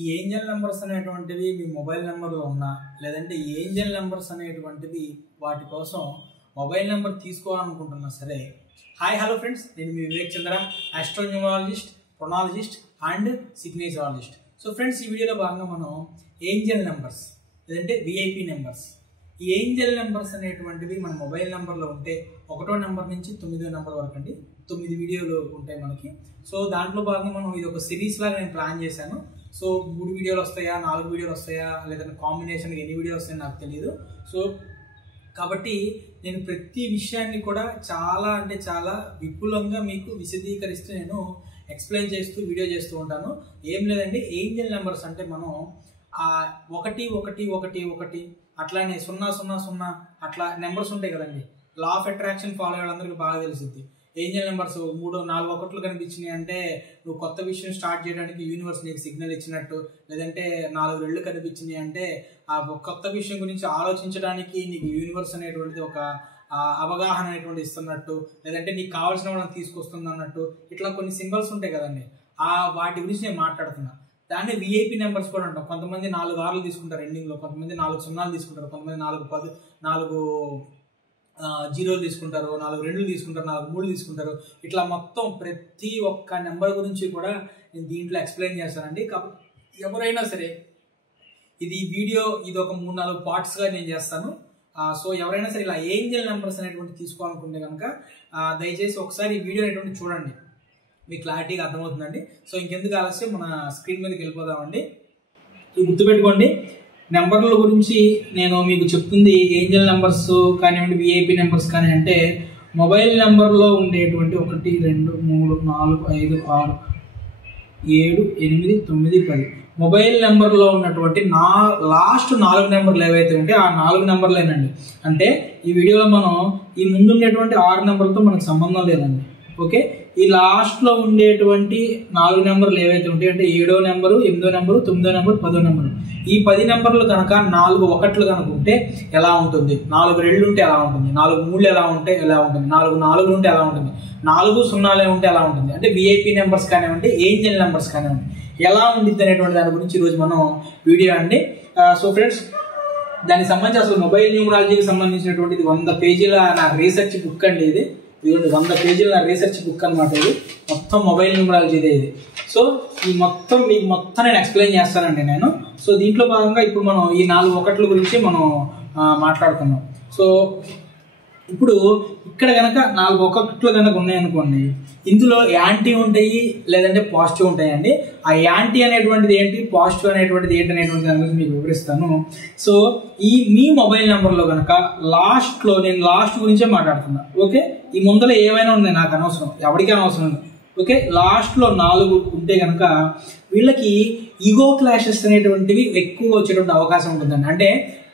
ఈ Angel numbers అనేటువంటివి మీ mobile నెంబర్లో ఉన్నా లేదంటే ఈ ఏంజల్ నంబర్స్ అనేటువంటివి వాటి కోసం మొబైల్ నెంబర్ తీసుకోవాలనుకుంటున్నా సరే. హాయ్ హలో ఫ్రెండ్స్, నేను మీ వివేక్ చంద్ర, ఆస్ట్రోన్యూమరాలజిస్ట్, ప్రొనాలజిస్ట్ అండ్ సిగ్నేచరాలజిస్ట్. సో ఫ్రెండ్స్, ఈ వీడియోలో భాగంగా మనం ఏంజల్ నెంబర్స్ లేదంటే విఐపి నెంబర్స్, ఈ ఏంజల్ నెంబర్స్ అనేటువంటివి మన మొబైల్ నెంబర్లో ఉంటే 1వ నెంబర్ నుంచి 9వ నెంబర్ వరకు అండి 9 వీడియోలు ఉంటాయి మనకి. సో దాంట్లో భాగంగా మనం ఇది ఒక సిరీస్ లాగా నేను ప్లాన్ చేశాను. సో 3 వీడియోలు వస్తాయా, 4 వీడియోలు వస్తాయా, లేదంటే కాంబినేషన్ ఎన్ని వీడియోలు వస్తాయో నాకు తెలియదు. సో కాబట్టి నేను ప్రతి విషయాన్ని కూడా చాలా అంటే చాలా విపులంగా మీకు విశదీకరిస్తూ నేను ఎక్స్ప్లెయిన్ చేస్తూ వీడియో చేస్తూ ఉంటాను. ఏం లేదండి, ఏంజల్ నెంబర్స్ అంటే మనం 1 1 1 1 అట్లానే 0 0 0 అట్లా నెంబర్స్ ఉంటాయి కదండి. లా ఆఫ్ అట్రాక్షన్ ఫాలో అయ్యే వాళ్ళందరికీ బాగా తెలిసింది. ఏంజల్ నెంబర్స్ 3 4 1 కనిపించినాయి అంటే నువ్వు కొత్త విషయం స్టార్ట్ చేయడానికి యూనివర్స్ నీకు సిగ్నల్ ఇచ్చినట్టు, లేదంటే 4 రెళ్ళు కనిపించినాయి అంటే ఆ కొత్త విషయం గురించి ఆలోచించడానికి నీకు యూనివర్స్ అనేటువంటిది ఒక అవగాహన అనేటువంటి ఇస్తున్నట్టు, లేదంటే నీకు కావాల్సిన వాళ్ళని తీసుకొస్తుంది అన్నట్టు, ఇట్లా కొన్ని సింబల్స్ ఉంటాయి కదండి. వాటి గురించి నేను మాట్లాడుతున్నా. దాన్ని విఐపి నెంబర్స్ కూడా అంటాం. కొంతమంది 4 6లు తీసుకుంటారు ఎండింగ్లో, కొంతమంది 4 0లు తీసుకుంటారు, కొంతమంది 4 10 4 0లు తీసుకుంటారు, 4 2లు తీసుకుంటారు, 4 3లు తీసుకుంటారు. ఇట్లా మొత్తం ప్రతి ఒక్క నెంబర్ గురించి కూడా నేను దీంట్లో ఎక్స్ప్లెయిన్ చేస్తానండి. కాబట్టి ఎవరైనా సరే ఇది ఒక 3-4 పార్ట్స్గా నేను చేస్తాను. సో ఎవరైనా సరే ఇలా ఏంజల్ నెంబర్స్ అనేటువంటి తీసుకోవాలనుకుంటే కనుక దయచేసి ఒకసారి ఈ వీడియో అనేటువంటి చూడండి, మీకు క్లారిటీగా అర్థమవుతుందండి. సో ఇంకెందుకు ఆలస్యం, మన స్క్రీన్ మీదకి వెళ్ళిపోదామండి. గుర్తుపెట్టుకోండి, నెంబర్ల గురించి నేను మీకు చెప్తుంది ఏంజల్ నెంబర్స్ కానివ్వండి, విఐపి నెంబర్స్ కానీ అంటే మొబైల్ నెంబర్లో ఉండేటువంటి 1 2 3 4 5 6 7 8 9 10 మొబైల్ నెంబర్లో ఉన్నటువంటి లాస్ట్ 4 నెంబర్లు ఏవైతే ఉంటే ఆ 4 నెంబర్లేనండి. అంటే ఈ వీడియోలో మనం ఈ ముందు ఉండేటువంటి 6 నెంబర్లతో మనకు సంబంధం లేదండి. ఓకే, ఈ లాస్ట్లో ఉండేటువంటి 4 నెంబర్లు ఏవైతే ఉంటాయి అంటే 7వ నెంబరు, 8వ నెంబరు, 9వ నెంబరు, 10వ నెంబరు, ఈ 10 నెంబర్లు కనుక 4 1లు కనుక ఉంటే ఎలా ఉంటుంది, 4 2లు ఉంటే ఎలా ఉంటుంది, 4 3లు ఎలా ఉంటే ఎలా ఉంటుంది, 4 4లు ఉంటే ఎలా ఉంటుంది, 4 0లే ఉంటే ఎలా ఉంటుంది, అంటే విఐపి నెంబర్స్ కానివ్వండి, ఏంజల్ నెంబర్స్ కానివ్వండి ఎలా ఉండిద్ది అనేటువంటి దాని గురించి ఈరోజు మనం వీడియో అండి. సో ఫ్రెండ్స్, దానికి సంబంధించి అసలు మొబైల్ న్యూమరాలజీకి సంబంధించినటువంటి 100 పేజీల నా రీసెర్చ్ బుక్ అండి. ఇది 100 పేజీల నా రీసెర్చ్ బుక్ అనమాట. ఇది మొత్తం మొబైల్ న్యూమరాలజీ ఇది. సో ఈ మీకు మొత్తం నేను ఎక్స్ప్లెయిన్ చేస్తానండి నేను. సో దీంట్లో భాగంగా ఇప్పుడు మనం ఈ 4 1ల గురించి మనం మాట్లాడుతున్నాం. సో ఇప్పుడు ఇక్కడ కనుక 4 1లు కనుక ఉన్నాయనుకోండి, ఇందులో యాంటీ ఉంటాయి లేదంటే పాజిటివ్ ఉంటాయండి. ఆ యాంటీ అనేటువంటిది ఏంటి, పాజిటివ్ అనేటువంటిది ఏంటి అనేటువంటి దాని గురించి మీకు వివరిస్తాను. సో మీ మొబైల్ నెంబర్లో కనుక నేను లాస్ట్ గురించే మాట్లాడుతున్నా. ఓకే, ఈ ముందర ఏమైనా ఉన్నాయి నాకు అనవసరం, ఎవరికి అనవసరం. ఓకే, లాస్ట్లో 4 ఉంటే కనుక వీళ్ళకి ఈగో క్లాషెస్ అనేటువంటివి ఎక్కువ వచ్చేటువంటి అవకాశం ఉంటుందండి. అంటే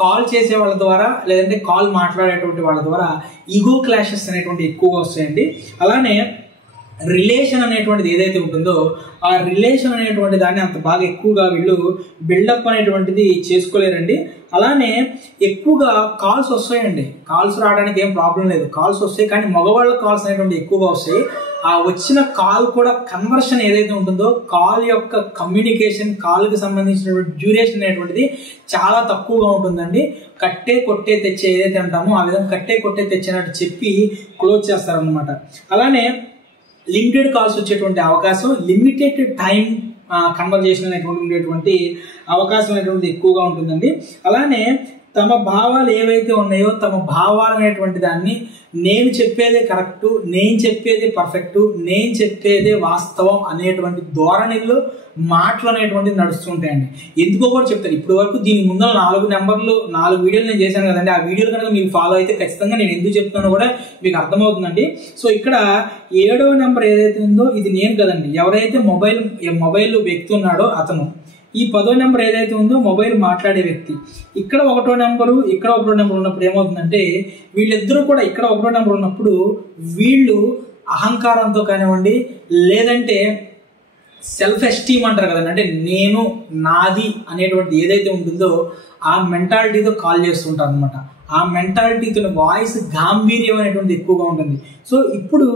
కాల్ చేసే వాళ్ళ ద్వారా లేదంటే కాల్ మాట్లాడేటువంటి వాళ్ళ ద్వారా ఈగో క్లాషెస్ అనేటువంటి ఎక్కువగా వస్తాయండి. అలానే రిలేషన్ అనేటువంటిది ఏదైతే ఉంటుందో ఆ రిలేషన్ అనేటువంటి దాన్ని అంత బాగా ఎక్కువగా వీళ్ళు బిల్డప్ అనేటువంటిది చేసుకోలేరండి. అలానే ఎక్కువగా కాల్స్ వస్తాయండి. కాల్స్ రావడానికి ఏం ప్రాబ్లం లేదు, కాల్స్ వస్తాయి. కానీ మగవాళ్ళ కాల్స్ అనేటువంటి ఎక్కువగా వస్తాయి. ఆ వచ్చిన కాల్ కూడా కన్వర్షన్ ఏదైతే ఉంటుందో, కాల్ యొక్క కమ్యూనికేషన్, కాల్కి సంబంధించినటువంటి డ్యూరేషన్ అనేటువంటిది చాలా తక్కువగా ఉంటుందండి. కట్టే కొట్టే తెచ్చే ఏదైతే అంటామో ఆ విధంగా కట్టే కొట్టే తెచ్చినట్టు చెప్పి క్లోజ్ చేస్తారనమాట. అలానే లిమిటెడ్ కాల్స్ వచ్చేటువంటి అవకాశం, లిమిటెడ్ టైం కన్వర్జేషన్ అనేటువంటి ఉండేటువంటి అవకాశం అనేటువంటిది ఎక్కువగా ఉంటుందండి. అలానే తమ భావాలు ఏవైతే ఉన్నాయో తమ భావాలు అనేటువంటి దాన్ని నేను చెప్పేదే కరెక్టు, నేను చెప్పేదే పర్ఫెక్టు, నేను చెప్పేదే వాస్తవం అనేటువంటి ధోరణిలో మాటలు అనేటువంటిది నడుస్తుంటాయండి. ఎందుకో కూడా చెప్తారు. ఇప్పటి వరకు దీని ముందు 4 నెంబర్లు 4 వీడియోలు నేను చేశాను కదండి. ఆ వీడియోలు కనుక మీకు ఫాలో అయితే ఖచ్చితంగా నేను ఎందుకు చెప్తానో కూడా మీకు అర్థమవుతుందండి. సో ఇక్కడ 7వ నెంబర్ ఏదైతే ఉందో ఇది నేను కదండి, ఎవరైతే మొబైల్ వ్యక్తి ఉన్నాడో అతను. ఈ 10వ నెంబర్ ఏదైతే ఉందో మొబైల్ మాట్లాడే వ్యక్తి. ఇక్కడ 1వ నెంబరు, ఇక్కడ 1వ నెంబర్ ఉన్నప్పుడు ఏమవుతుందంటే వీళ్ళిద్దరూ కూడా ఇక్కడ 1వ నెంబర్ ఉన్నప్పుడు వీళ్ళు అహంకారంతో కానివ్వండి, లేదంటే సెల్ఫ్ ఎస్టీమ్ అంటారు కదండి, అంటే నేను నాది అనేటువంటి ఏదైతే ఉంటుందో ఆ మెంటాలిటీతో కాల్ చేస్తుంటారు అనమాట. ఆ మెంటాలిటీతో వాయిస్ గాంభీర్యం అనేటువంటి ఎక్కువగా ఉంటుంది. సో ఇప్పుడు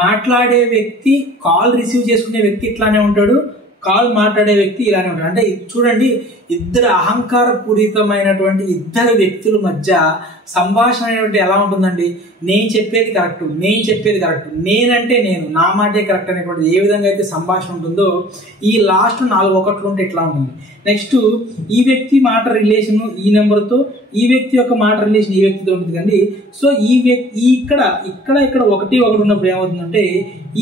మాట్లాడే వ్యక్తి, కాల్ రిసీవ్ చేసుకునే వ్యక్తి ఇట్లానే ఉంటాడు, కాల్ మాట్లాడే వ్యక్తి ఇలానే ఉంటాడు. అంటే చూడండి, ఇద్దరు అహంకారపూరితమైనటువంటి ఇద్దరు వ్యక్తుల మధ్య సంభాషణ అనేటువంటి ఎలా ఉంటుందండి? నేను చెప్పేది కరెక్ట్, నేను చెప్పేది కరెక్ట్, నేనంటే నేను, నా మాటే కరెక్ట్ అనేటువంటి ఏ విధంగా అయితే సంభాషణ ఉంటుందో ఈ లాస్ట్ 4 ఒకట్లు ఉంటే ఇట్లా ఉంటుంది. నెక్స్ట్ ఈ వ్యక్తి మాట రిలేషన్ ఈ నెంబర్తో, ఈ వ్యక్తి యొక్క మాట రిలేషన్ ఈ వ్యక్తితో ఉంటుంది కండి. సో ఈ వ్యక్తి ఇక్కడ 1 ఉన్నప్పుడు ఏమవుతుందంటే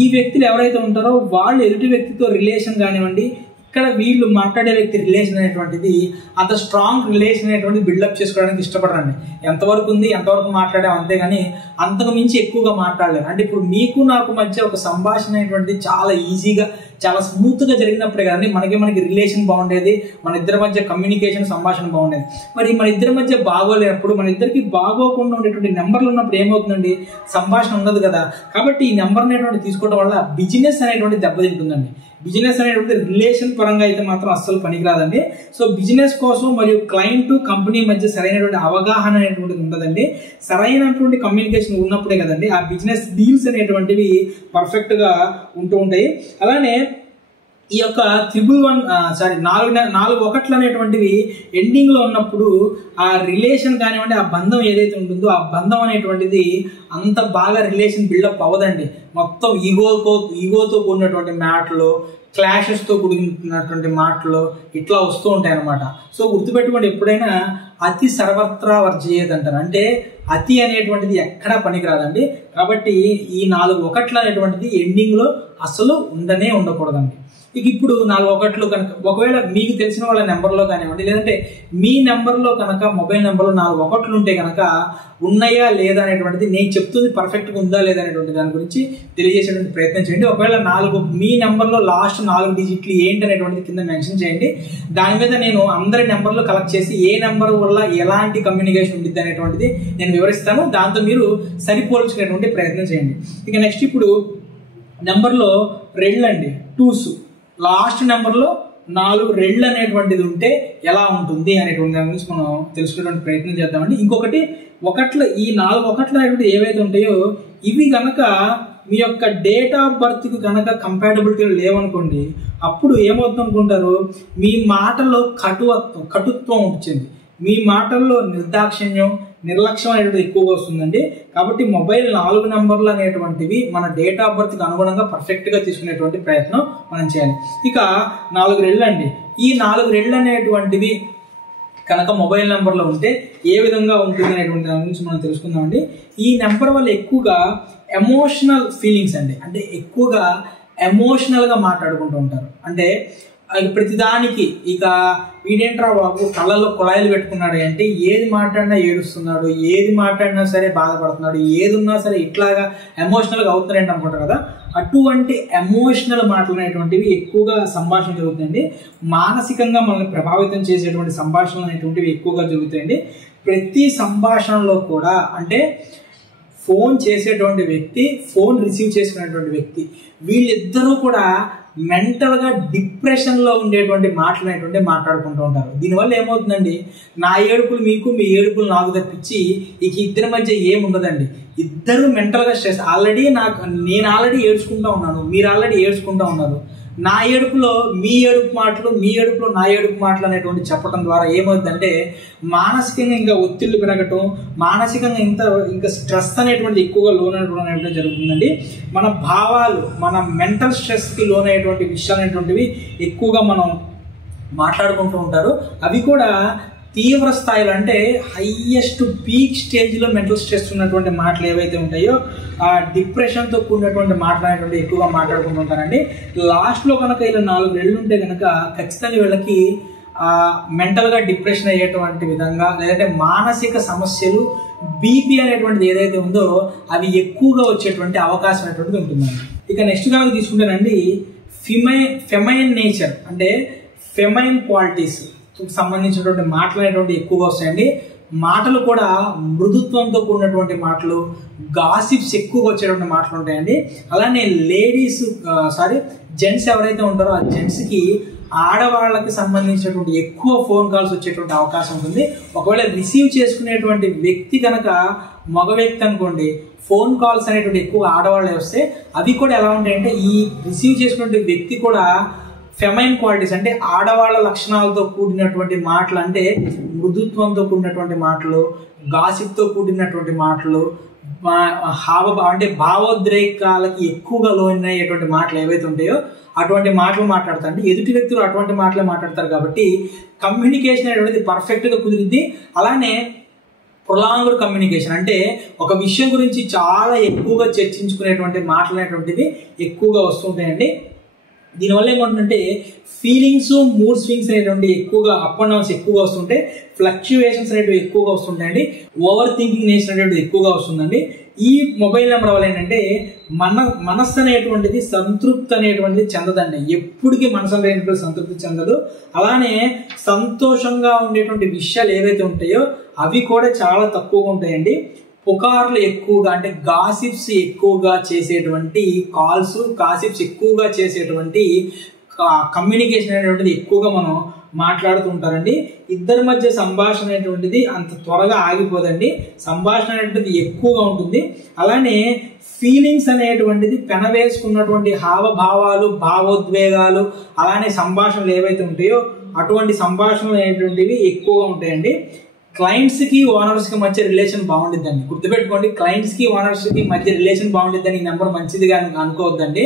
ఈ వ్యక్తులు ఎవరైతే ఉంటారో వాళ్ళు ఎదుటి వ్యక్తితో రిలేషన్ కానివ్వండి, ఇక్కడ వీళ్ళు మాట్లాడే వ్యక్తి రిలేషన్ అనేటువంటిది అంత స్ట్రాంగ్ రిలేషన్ అనేటువంటిది బిల్డప్ చేసుకోవడానికి ఇష్టపడరండి. ఎంతవరకు ఉంది, ఎంతవరకు మాట్లాడాం అంతేగాని అంతకు మించి ఎక్కువగా మాట్లాడలేరు. అంటే ఇప్పుడు మీకు నాకు మధ్య ఒక సంభాషణ అనేటువంటిది చాలా ఈజీగా, చాలా స్మూత్గా జరిగినప్పుడే కదండి మనకి రిలేషన్ బాగుండేది, మన ఇద్దరి మధ్య కమ్యూనికేషన్, సంభాషణ బాగుండేది. మరి మన ఇద్దరి మధ్య బాగోలేనప్పుడు, మన ఇద్దరికి బాగోకుండా ఉండేటువంటి నెంబర్లు ఉన్నప్పుడు ఏమవుతుందండి? సంభాషణ ఉండదు కదా. కాబట్టి ఈ నెంబర్ అనేటువంటి తీసుకోవడం వల్ల బిజినెస్ అనేటువంటి దెబ్బతింటుందండి. బిజినెస్ అనేటువంటి రిలేషన్ పరంగా అయితే మాత్రం అస్సలు పనికిరాదండి. సో బిజినెస్ కోసం మరియు క్లయింట్ కంపెనీ మధ్య సరైనటువంటి అవగాహన అనేటువంటిది ఉండదండి. సరైనటువంటి కమ్యూనికేషన్ ఉన్నప్పుడే కదండి ఆ బిజినెస్ డీల్స్ అనేటువంటివి పర్ఫెక్ట్గా ఉంటూ ఉంటాయి. అలానే ఈ యొక్క 4 ఒకట్లు అనేటువంటివి ఎండింగ్లో ఉన్నప్పుడు ఆ రిలేషన్ కానివ్వండి, ఆ బంధం ఏదైతే ఉంటుందో ఆ బంధం అనేటువంటిది అంత బాగా రిలేషన్ బిల్డప్ అవ్వదండి. మొత్తం ఈగోతో కూడినటువంటి మాటలు, క్లాషెస్తో కూడినటువంటి మాటలు ఇట్లా వస్తూ ఉంటాయి అన్నమాట. సో గుర్తుపెట్టుకోండి, ఎప్పుడైనా అతి సర్వత్రా వర్జయేత్ అంటారు. అంటే అతి అనేటువంటిది ఎక్కడా పనికిరాదండి. కాబట్టి ఈ 4 ఒకట్లు అనేటువంటిది ఎండింగ్లో అసలు ఉండకూడదండి. ఇక ఇప్పుడు 4 ఒకట్లు కనుక ఒకవేళ మీకు తెలిసిన వాళ్ళ నెంబర్లో కానివ్వండి, లేదంటే మీ నెంబర్లో కనుక మొబైల్ నెంబర్లో 4 ఒకట్లు ఉంటే కనుక ఉన్నాయా లేదా అనేటువంటిది, నేను చెప్తుంది పర్ఫెక్ట్గా ఉందా లేదా అనేటువంటి దాని గురించి తెలియజేసేటువంటి ప్రయత్నం చేయండి. ఒకవేళ మీ నెంబర్లో లాస్ట్ 4 డిజిట్లు ఏంటి అనేటువంటిది కింద మెన్షన్ చేయండి. దాని మీద నేను అందరి నెంబర్లు కలెక్ట్ చేసి ఏ నెంబర్ వల్ల ఎలాంటి కమ్యూనికేషన్ ఉంటుంది అనేటువంటిది నేను వివరిస్తాను. దాంతో మీరు సరిపోల్చుకునేటువంటి ప్రయత్నం చేయండి. ఇక నెక్స్ట్ ఇప్పుడు నెంబర్లో రెళ్ళండి, 2s, లాస్ట్ నెంబర్లో 4 రెళ్ళు అనేటువంటిది ఉంటే ఎలా ఉంటుంది అనేటువంటి దాని గురించి మనం తెలుసుకునేటువంటి ప్రయత్నం చేద్దామండి. ఇంకొకటి ఈ 4 ఒకట్లు అనేటువంటి ఏవైతే ఉంటాయో ఇవి కనుక మీ యొక్క డేట్ ఆఫ్ బర్త్కి కనుక కంపాటబిలిటీలో లేవనుకోండి, అప్పుడు ఏమవుతుంది అనుకుంటారు? మీ మాటల్లో కటుత్వం వచ్చింది, మీ మాటల్లో నిర్లక్ష్యం అనేటువంటిది ఎక్కువగా వస్తుందండి. కాబట్టి మొబైల్ 4 నెంబర్లు అనేటువంటివి మన డేట్ ఆఫ్ బర్త్కి అనుగుణంగా పర్ఫెక్ట్గా తీసుకునేటువంటి ప్రయత్నం మనం చేయాలి. ఇక 4 రెళ్ళు అండి, ఈ 4 రెళ్ళు అనేటువంటివి కనుక మొబైల్ నెంబర్లో ఉంటే ఏ విధంగా ఉంటుంది అనేటువంటి దాని గురించి మనం తెలుసుకుందామండి. ఈ నెంబర్ వల్ల ఎక్కువగా ఎమోషనల్ ఫీలింగ్స్ అండి, అంటే ఎక్కువగా ఎమోషనల్గా మాట్లాడుకుంటూ ఉంటారు. అంటే ప్రతిదానికి ఇక వీడేంట్రా బాబు కళ్ళల్లో కుళాయిలు పెట్టుకున్నాడు అంటే ఏది మాట్లాడినా ఏడుస్తున్నాడు, ఏది మాట్లాడినా సరే బాధపడుతున్నాడు, ఏది ఉన్నా సరే ఇట్లాగా ఎమోషనల్గా అవుతున్నారంటే అనుకుంటారు కదా. అటువంటి ఎమోషనల్ మాటలు అనేటువంటివి ఎక్కువగా సంభాషణ జరుగుతాయండి. మానసికంగా మనల్ని ప్రభావితం చేసేటువంటి సంభాషణలు అనేటువంటివి ఎక్కువగా జరుగుతాయండి. ప్రతి సంభాషణలో కూడా అంటే ఫోన్ చేసేటువంటి వ్యక్తి, ఫోన్ రిసీవ్ చేసుకునేటువంటి వ్యక్తి, వీళ్ళిద్దరూ కూడా మెంటల్గా డిప్రెషన్లో ఉండేటువంటి మాటలు అనేటువంటి మాట్లాడుకుంటూ ఉంటారు. దీనివల్ల ఏమవుతుందండి, నా ఏడుపులు మీకు, మీ ఏడుపులు నాకు తప్పించి ఇక ఇద్దరి మధ్య ఏముండదండి. ఇద్దరు మెంటల్గా స్ట్రెస్, నేను ఆల్రెడీ ఏడ్చుకుంటూ ఉన్నాను, మీరు ఆల్రెడీ ఏడ్చుకుంటూ ఉన్నారు. నా ఏడుపులో మీ ఏడుపు మాటలు, మీ ఏడుపులో నా ఏడుపు మాటలు అనేటువంటి చెప్పడం ద్వారా ఏమవుతుందంటే మానసికంగా ఇంకా ఒత్తిళ్లు పెరగటం, మానసికంగా ఇంకా స్ట్రెస్ అనేటువంటి ఎక్కువగా లోనైనటువంటి అనేటువంటి జరుగుతుందండి. మన భావాలు, మన మెంటల్ స్ట్రెస్కి లోనయ్యేటువంటి విషయాలు అనేటువంటివి ఎక్కువగా మనం మాట్లాడుకుంటూ ఉంటారు. అవి కూడా తీవ్ర స్థాయిలో అంటే హైయెస్ట్ పీక్ స్టేజ్లో మెంటల్ స్ట్రెస్ ఉన్నటువంటి మాటలు ఏవైతే ఉంటాయో ఆ డిప్రెషన్తో కూడినటువంటి మాటలు అనేటువంటి ఎక్కువగా మాట్లాడుకుంటుంటారండి. లాస్ట్లో కనుక ఇలా 4 రెళ్ళు ఉంటే కనుక ఖచ్చితంగా వీళ్ళకి మెంటల్గా డిప్రెషన్ అయ్యేటువంటి విధంగా, లేదంటే మానసిక సమస్యలు, బీపీ అనేటువంటిది ఏదైతే ఉందో అవి ఎక్కువగా వచ్చేటువంటి అవకాశం అనేటువంటిది ఉంటుందండి. ఇక నెక్స్ట్ కనుక తీసుకుంటేనండి ఫెమైన్ నేచర్ అంటే ఫెమైన్ క్వాలిటీస్ సంబంధించినటువంటి మాటలు అనేటువంటి ఎక్కువగా వస్తాయండి. మాటలు కూడా మృదుత్వంతో కూడినటువంటి మాటలు, గాసిప్స్ ఎక్కువగా వచ్చేటువంటి మాటలు ఉంటాయండి. అలానే జెంట్స్ ఎవరైతే ఉంటారో ఆ జెంట్స్కి ఆడవాళ్ళకి సంబంధించినటువంటి ఎక్కువ ఫోన్ కాల్స్ వచ్చేటువంటి అవకాశం ఉంటుంది. ఒకవేళ రిసీవ్ చేసుకునేటువంటి వ్యక్తి కనుక మగ వ్యక్తి అనుకోండి, ఫోన్ కాల్స్ అనేటువంటి ఎక్కువ ఆడవాళ్ళే వస్తే అవి కూడా ఎలా ఉంటాయంటే ఈ రిసీవ్ చేసుకునే వ్యక్తి కూడా ఫెమైన్ క్వాలిటీస్ అంటే ఆడవాళ్ళ లక్షణాలతో కూడినటువంటి మాటలు, అంటే మృదుత్వంతో కూడినటువంటి మాటలు, గాసిప్తో కూడినటువంటి మాటలు, అంటే భావోద్రేకాలకి ఎక్కువగా లోనయ్యేటువంటి మాటలు ఏవైతే ఉంటాయో అటువంటి మాటలు మాట్లాడతారు. అంటే ఎదుటి వ్యక్తులు అటువంటి మాటలే మాట్లాడతారు కాబట్టి కమ్యూనికేషన్ అనేటువంటిది పర్ఫెక్ట్గా కుదిరింది. అలానే ప్రొలాంగ్డ్ కమ్యూనికేషన్ అంటే ఒక విషయం గురించి చాలా ఎక్కువగా చర్చించుకునేటువంటి మాటలు అనేటువంటివి ఎక్కువగా వస్తుంటాయండి. దీనివల్ల ఏమంటుందంటే ఫీలింగ్స్, మూడ్ స్వింగ్స్ అనేటువంటి ఎక్కువగా అప్ అండ్ డౌన్స్ ఎక్కువగా వస్తుంటాయి, ఫ్లక్చువేషన్స్ అనేటివి ఎక్కువగా వస్తుంటాయండి, ఓవర్ థింకింగ్ నేచర్ అనేటివి ఎక్కువగా వస్తుందండి. ఈ మొబైల్ నెంబర్ వల్ల ఏంటంటే మనస్సు అనేటువంటిది సంతృప్తి అనేటువంటిది చెందదండి. ఎప్పటికీ మనసు అనేటువంటి సంతృప్తి చెందదు. అలానే సంతోషంగా ఉండేటువంటి విషయాలు ఏవైతే ఉంటాయో అవి కూడా చాలా తక్కువగా ఉంటాయండి. పుకార్లు ఎక్కువగా అంటే గాసిప్స్ ఎక్కువగా చేసేటువంటి కాల్స్, గాసిప్స్ ఎక్కువగా చేసేటువంటి కమ్యూనికేషన్ అనేటువంటిది ఎక్కువగా మనం మాట్లాడుతూ ఉంటారండి. ఇద్దరి మధ్య సంభాషణ అనేటువంటిది అంత త్వరగా ఆగిపోదండి, సంభాషణ అనేటువంటిది ఎక్కువగా ఉంటుంది. అలానే ఫీలింగ్స్ అనేటువంటిది పెనవేసుకున్నటువంటి హావభావాలు, భావోద్వేగాలు, అలానే సంభాషణలు ఏవైతే ఉంటాయో అటువంటి సంభాషణలు అనేటువంటివి ఎక్కువగా ఉంటాయండి. క్లయింట్స్కి ఓనర్స్కి మధ్య రిలేషన్ బాగుండిద్దండి. గుర్తుపెట్టుకోండి, క్లయింట్స్కి ఓనర్స్కి మధ్య రిలేషన్ బాగుండిద్దని ఈ నెంబర్ మంచిదిగా అనుకోవద్దండి.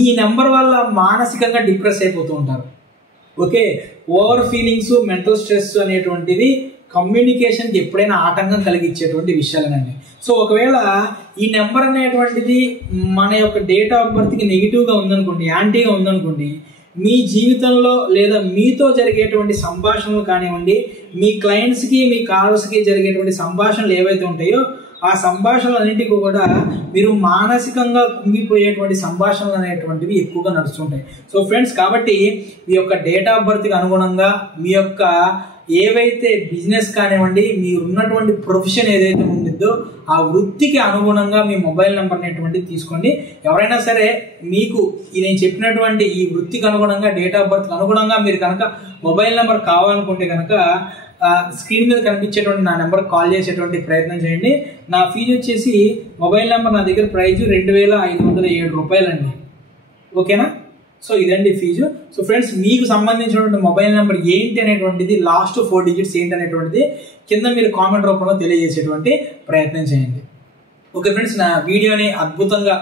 ఈ నెంబర్ వల్ల మానసికంగా డిప్రెస్ అయిపోతూ ఉంటారు. Okay, over feelings, mental stress అనేటువంటివి కమ్యూనికేషన్కి ఎప్పుడైనా ఆటంకం కలిగించేటువంటి విషయాలేనండి. సో ఒకవేళ ఈ నెంబర్ అనేటువంటిది మన యొక్క డేట్ ఆఫ్ బర్త్కి నెగిటివ్గా ఉందనుకోండి, యాంటీగా ఉందనుకోండి, మీ జీవితంలో లేదా మీతో జరిగేటువంటి సంభాషణలు కానివ్వండి, మీ క్లయింట్స్కి, మీ కాలర్స్కి జరిగేటువంటి సంభాషణలు ఏవైతే ఉంటాయో ఆ సంభాషణలు అన్నింటికి కూడా మీరు మానసికంగా కుంగిపోయేటువంటి సంభాషణలు అనేటువంటివి ఎక్కువగా నడుస్తుంటాయి. సో ఫ్రెండ్స్, కాబట్టి మీ యొక్క డేట్ ఆఫ్ బర్త్కి అనుగుణంగా మీ యొక్క ఏవైతే బిజినెస్ కానివ్వండి, మీరు ఉన్నటువంటి ప్రొఫెషన్ ఏదైతే ఉంటుందో ఆ వృత్తికి అనుగుణంగా మీ మొబైల్ నెంబర్ అనేటువంటిది తీసుకోండి. ఎవరైనా సరే మీకు నేను చెప్పినటువంటి ఈ వృత్తికి అనుగుణంగా, డేట్ ఆఫ్ బర్త్కి అనుగుణంగా మీరు కనుక మొబైల్ నెంబర్ కావాలనుకుంటే కనుక స్క్రీన్ మీద కనిపించేటువంటి నా నెంబర్ కాల్ చేసేటువంటి ప్రయత్నం చేయండి. నా ఫీజు వచ్చేసి మొబైల్ నెంబర్ నా దగ్గర ప్రైజ్ 2507 రూపాయలండి. ఓకేనా? సో ఇదండి ఫీజు. సో ఫ్రెండ్స్, మీకు సంబంధించినటువంటి మొబైల్ నెంబర్ ఏంటి అనేటువంటిది, లాస్ట్ 4 డిజిట్స్ ఏంటి అనేటువంటిది కింద మీరు కామెంట్ రూపంలో తెలియజేసేటువంటి ప్రయత్నం చేయండి. ఓకే ఫ్రెండ్స్, నా వీడియోని అద్భుతంగా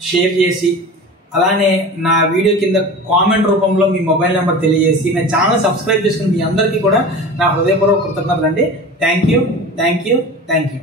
షేర్ చేసి అలానే నా వీడియో కింద కామెంట్ రూపంలో మీ మొబైల్ నెంబర్ తెలియజేసి నా ఛానల్ సబ్స్క్రైబ్ చేసుకుని మీ అందరికీ కూడా నా హృదయపూర్వక కృతజ్ఞతలు అండి. Thank you.